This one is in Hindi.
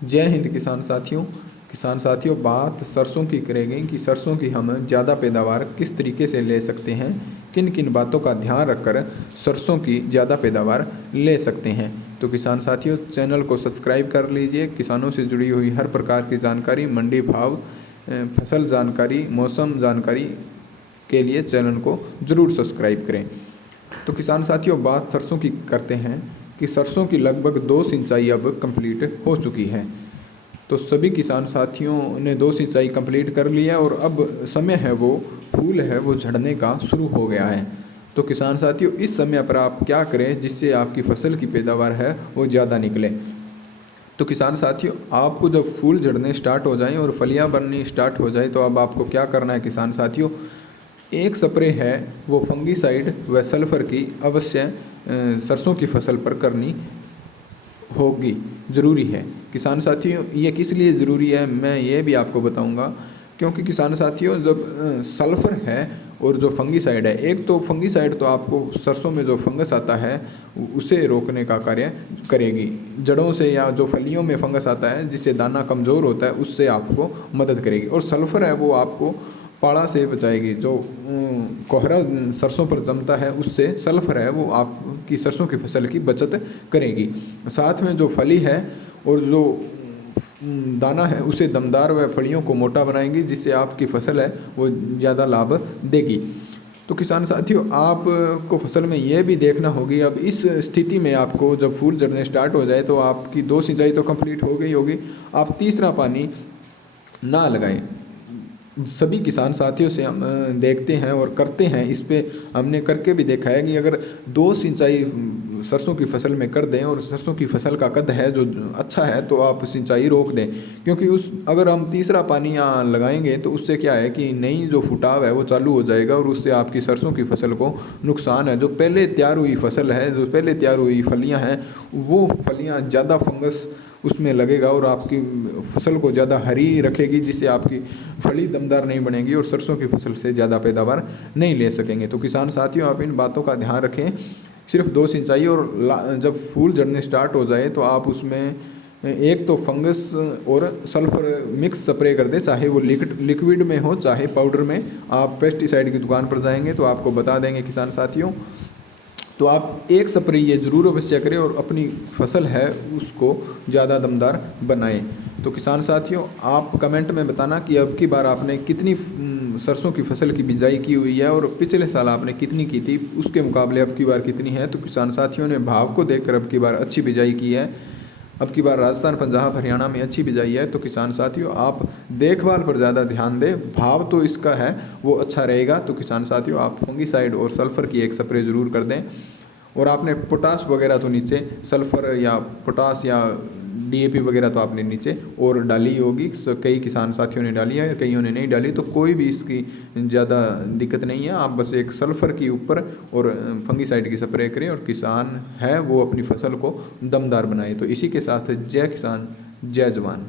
जय हिंद किसान साथियों बात सरसों की करेंगे कि सरसों की हम ज़्यादा पैदावार किस तरीके से ले सकते हैं, किन किन बातों का ध्यान रखकर सरसों की ज़्यादा पैदावार ले सकते हैं। तो किसान साथियों चैनल को सब्सक्राइब कर लीजिए। किसानों से जुड़ी हुई हर प्रकार की जानकारी, मंडी भाव, फसल जानकारी, मौसम जानकारी के लिए चैनल को ज़रूर सब्सक्राइब करें। तो किसान साथियों बात सरसों की करते हैं कि सरसों की लगभग 2 सिंचाई अब कंप्लीट हो चुकी है। तो सभी किसान साथियों ने 2 सिंचाई कंप्लीट कर लिया और अब समय है वो फूल है वो झड़ने का शुरू हो गया है। तो किसान साथियों इस समय पर आप क्या करें जिससे आपकी फसल की पैदावार है वो ज़्यादा निकले। तो किसान साथियों आपको जब फूल झड़ने स्टार्ट हो जाएं और फलियां बननी स्टार्ट हो जाए तो अब आपको क्या करना है किसान साथियों, एक स्प्रे है वो फंगीसाइड व सल्फर की अवश्य सरसों की फसल पर करनी होगी, ज़रूरी है। किसान साथियों ये किस लिए ज़रूरी है मैं ये भी आपको बताऊंगा, क्योंकि किसान साथियों जब सल्फ़र है और जो फंगीसाइड है, एक तो फंगीसाइड तो आपको सरसों में जो फंगस आता है उसे रोकने का कार्य करेगी, जड़ों से या जो फलियों में फंगस आता है जिससे दाना कमज़ोर होता है उससे आपको मदद करेगी। और सल्फ़र है वो आपको पाला से बचाएगी, जो कोहरा सरसों पर जमता है उससे सल्फर है वो आपकी सरसों की फसल की बचत करेगी। साथ में जो फली है और जो दाना है उसे दमदार व फलियों को मोटा बनाएंगी जिससे आपकी फसल है वो ज़्यादा लाभ देगी। तो किसान साथियों आपको फसल में ये भी देखना होगी, अब इस स्थिति में आपको जब फूल झड़ने स्टार्ट हो जाए तो आपकी 2 सिंचाई तो कंप्लीट हो गई होगी, आप तीसरा पानी ना लगाएं। सभी किसान साथियों से हम देखते हैं और करते हैं, इस पे हमने करके भी देखा है कि अगर 2 सिंचाई सरसों की फसल में कर दें और सरसों की फसल का कद है जो अच्छा है तो आप सिंचाई रोक दें, क्योंकि उस अगर हम तीसरा पानी यहाँ लगाएंगे तो उससे क्या है कि नई जो फुटाव है वो चालू हो जाएगा और उससे आपकी सरसों की फसल को नुकसान है। जो पहले तैयार हुई फसल है, जो पहले तैयार हुई फलियाँ हैं, वो फलियाँ ज़्यादा फंगस उसमें लगेगा और आपकी फसल को ज़्यादा हरी रखेगी जिससे आपकी फली दमदार नहीं बनेगी और सरसों की फसल से ज़्यादा पैदावार नहीं ले सकेंगे। तो किसान साथियों आप इन बातों का ध्यान रखें। सिर्फ 2 सिंचाई और जब फूल झड़ने स्टार्ट हो जाए तो आप उसमें एक तो फंगस और सल्फर मिक्स स्प्रे कर दें, चाहे वो लिक्विड में हो चाहे पाउडर में। आप पेस्टिसाइड की दुकान पर जाएंगे तो आपको बता देंगे किसान साथियों। तो आप एक स्प्रे ये ज़रूर अवश्य करें और अपनी फसल है उसको ज़्यादा दमदार बनाएं। तो किसान साथियों आप कमेंट में बताना कि अब की बार आपने कितनी सरसों की फसल की बिजाई की हुई है और पिछले साल आपने कितनी की थी उसके मुकाबले अब की बार कितनी है। तो किसान साथियों ने भाव को देखकर अब की बार अच्छी बिजाई की है, अब की बार राजस्थान पंजाब हरियाणा में अच्छी बिजाई है। तो किसान साथियों आप देखभाल पर ज़्यादा ध्यान दें, भाव तो इसका है वो अच्छा रहेगा। तो किसान साथियों आप फंगीसाइड और सल्फ़र की एक स्प्रे ज़रूर कर दें। और आपने पोटास वगैरह तो नीचे सल्फ़र या पोटास या डीएपी वगैरह तो आपने नीचे और डाली होगी, कई किसान साथियों ने डाली है, कईयों ने नहीं डाली, तो कोई भी इसकी ज़्यादा दिक्कत नहीं है। आप बस एक सल्फ़र की ऊपर और फंगीसाइड की स्प्रे करें और किसान है वो अपनी फसल को दमदार बनाए। तो इसी के साथ जय किसान जय जवान।